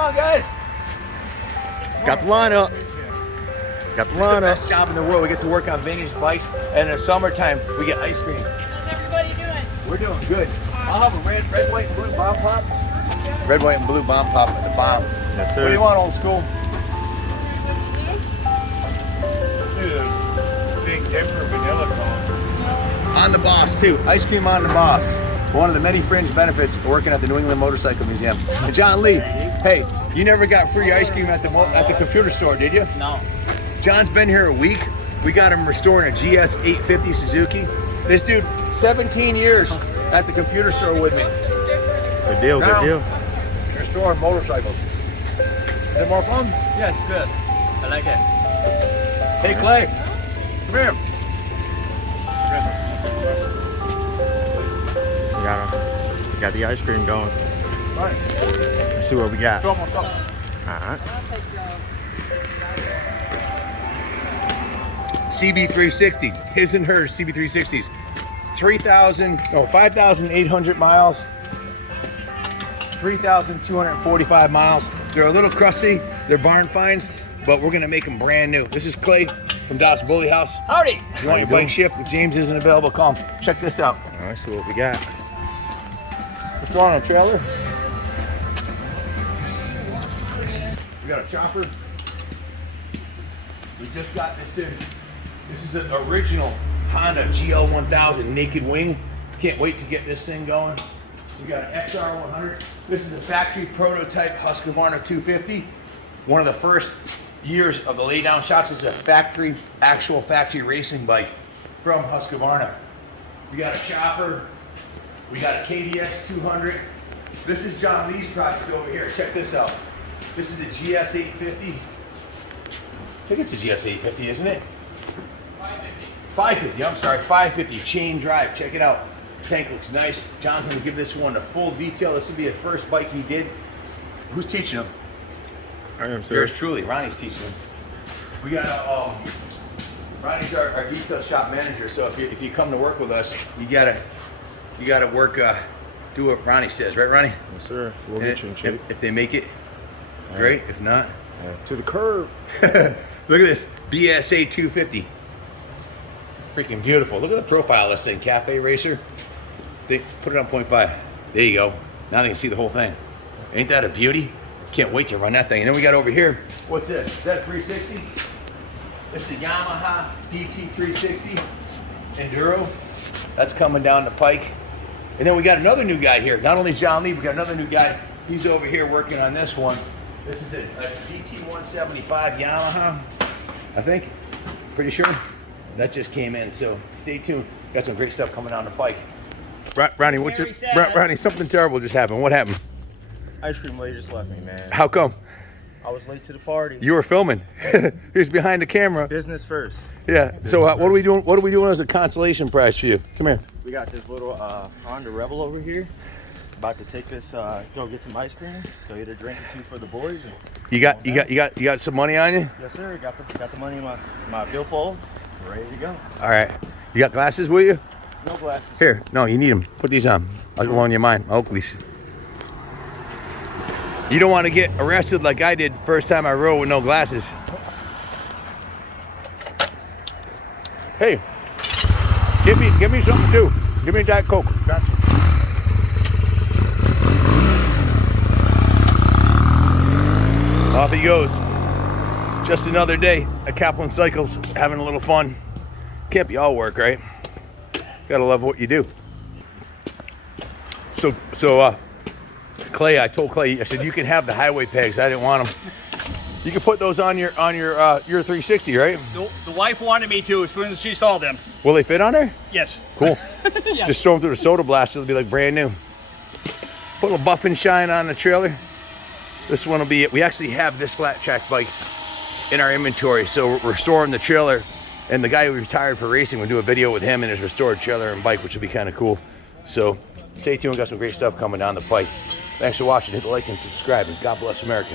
on, guys. Got the lineup. Got the lineup. Best job in the world. We get to work on vintage bikes, and in the summertime we get ice cream. How's everybody doing? We're doing good. I'll have a red, white, and blue bomb pop. Red, white, and blue bomb pop at the bomb. Yes, sir. What do you want, old school? Big Dipper vanilla cone. On the Boss, too. Ice cream on the Boss. One of the many fringe benefits of working at the New England Motorcycle Museum. And John Lee, hey, you never got free ice cream at the computer store, did you? No. John's been here a week. We got him restoring a GS 850 Suzuki. This dude, 17 years at the computer store with me. Good deal, Now, good deal. He's restoring motorcycles. Is it more fun? Yes, good. I like it. Hey, Clay, come here. Got the ice cream going. All right. Let's see what we got. Throw 'em on top. All right. CB360, his and hers CB360s. 5,800 miles. 3,245 miles. They're a little crusty. They're barn finds, but we're gonna make them brand new. This is Clay from Doss Bully House. Howdy. If you want your bike shipped, if James isn't available, call him. Check this out. All right, see what we got. We're throwing a trailer. We got a chopper. We just got this in. This is an original Honda GL1000 naked wing. Can't wait to get this thing going. We got an XR100. This is a factory prototype Husqvarna 250. One of the first years of the laydown shots. This is a actual factory racing bike from Husqvarna. We got a chopper. We got a KDX 200. This is John Lee's project over here. Check this out. This is a GS 850. I think it's a GS 850, isn't it? 550, I'm sorry, 550 chain drive. Check it out. Tank looks nice. John's gonna give this one a full detail. This will be the first bike he did. Who's teaching him? I am, sir. Yours truly, Ronnie's teaching him. We got Ronnie's our detail shop manager. So if you come to work with us, you gotta work, do what Ronnie says, right, Ronnie? Yes, sir. We'll get you in shape. If they make it, great. If not, To the curb. look at this BSA 250. Freaking beautiful. Look at the profile of this thing. Cafe Racer. They put it on 0.5. There you go. Now they can see the whole thing. Ain't that a beauty? Can't wait to run that thing. And then we got over here, what's this? Is that a 360? It's a Yamaha DT360 Enduro. That's coming down the pike. And then we got another new guy here. Not only John Lee, we got another new guy. He's over here working on this one. This is a DT175 Yamaha, I think. Pretty sure. That just came in, so stay tuned. Got some great stuff coming down the pike. Ronnie, Ronnie, something terrible just happened. What happened? Ice cream lady just left me, man. How come? I was late to the party. You were filming. He was behind the camera. Business first. Yeah. So what are we doing? What are we doing as a consolation prize for you? Come here. We got this little Honda Rebel over here. About to take this, go get some ice cream. So get a drink or two for the boys. And You got some money on you? yes, sir. Got the money in my billfold. Ready to go. All right. You got glasses with you? No glasses. Here. No, you need them. Put these on. I'll go on your mind. Oakleys. You don't want to get arrested like I did first time I rode with no glasses. Hey, give me something too. Give me a Diet Coke. Gotcha. Off he goes. Just another day at Kaplan Cycles, having a little fun. Can't be all work, right? Gotta love what you do. So Clay, I told Clay, I said you can have the highway pegs. I didn't want them. You can put those on your 360, right? The wife wanted me to as soon as she saw them. Will they fit on there? Yes. Cool. Yes. Just throw them through the soda blaster. It'll be like brand new. Put a little buff and shine on the trailer. This one will be it. We actually have this flat track bike in our inventory, so we're restoring the trailer. And the guy who retired for racing, we'll do a video with him and his restored trailer and bike, which will be kind of cool. So stay tuned. Got some great stuff coming down the pike. Thanks for watching. Hit the like and subscribe, and God bless America.